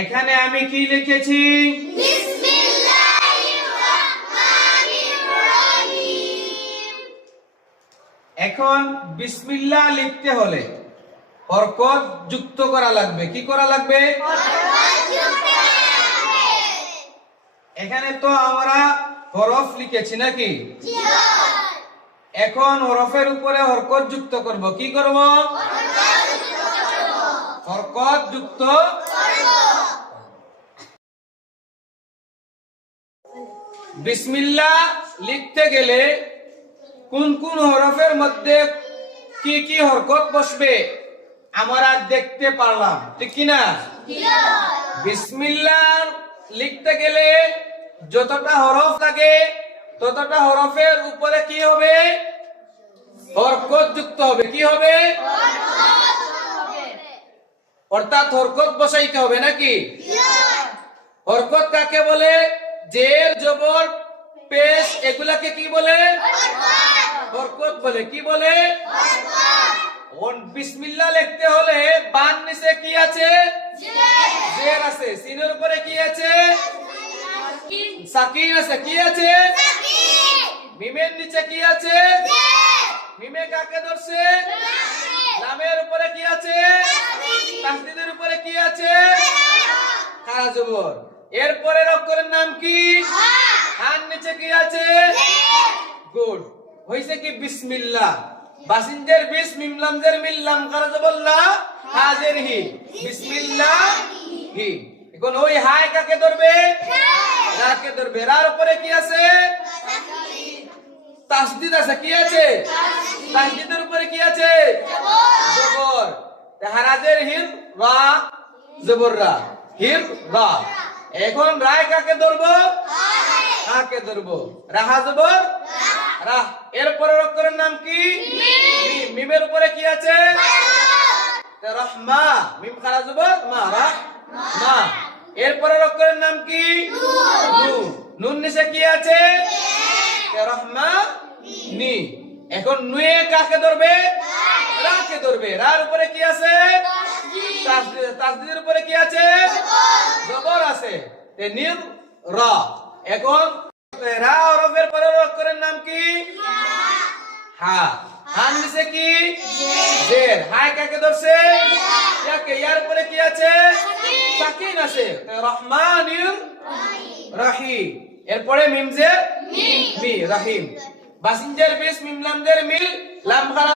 এখানে আমি কি লিখেছি? এখন বিসমিল্লাহ লিখতে হলে হরকত যুক্ত করা লাগবে। কি করা লাগবে? এখানে তো আমরা হরফ লিখেছি নাকি? এখন হরফের উপরে হরকত যুক্ত করব। কি করব? হরকত যুক্ত। বিসমিল্লাহ লিখতে গেলে কোন কোন হরফের মধ্যে কি কি হরকত বসবে আমরা দেখতে পারলাম, ঠিক কিনা? বিসমিল্লাহ লিখতে গেলে যতটা হরফ লাগে ততটা হরফের উপরে কি হবে? হরকত যুক্ত হবে। কি হবে? অর্থাৎ হরকত বসাইতে হবে নাকি? হরকত কাকে বলে? জের, জবর, পেশ এগুলাকে কি বলে? হরকত বলে। কি বলে? বিসমিল্লাহ লিখতে হলে বান নিচে কি আছে? জের আছে। সিনের উপরে কি আছে? সাকিন আছে। কি আছে? মিমের নিচে কি আছে? মিমে কাকে ধরছে? লামের উপরে কি আছে? তাসদীদের উপরে কি আছে? খাড়া জবর। এরপরে অক্ষরের নাম কি? হার নিচে কি আছে? গুড। হইছে কি? বিসমিল্লাহ। বাসিনজের বিস, মিম লামজের মিল, লাম খাড়া জবর লা, হাজের হি। বিসমিল্লাহ হি। এখন ওই হায় কাকে ধরবে? রাকে ধরবে। রার উপরে কি আছে? তাসদীদ আছে। কি আছে? তাসদীদের উপরে কি আছে? জবর। হারাজের হির, রা, জবর রা, হির রা। এখন রায় কাকে ধরবো? হাকে ধরবো। রাহা জবর রাহ। এরপরে অক্ষরের নাম কি? মিম। মিমের উপরে কি আছে? রহমা। মিম খাড়া জবর মা, রাহ মা। এরপরে অক্ষরের নাম কি? নুন। নুন নিচে কি আছে? রহমা নি। এখন নুয়ে কাকে ধরবে? রাকে ধরবে। রার উপরে কি আছে? তাসদীদের উপরে কি আছে? জবর আছে। নির রা। এখন রা হরফের পরের অক্ষরের নাম কি? হা। হার নিচে কি? জের। হায় কাকে ধরছে? ইয়াকে। ইয়ার উপরে কি আছে? সাকিন আছে। রহমানির রহিম। এরপরে মিম জের মি, রহিম। বাসিনজের বিস, মিম লামজের মিল, লাম খাড়া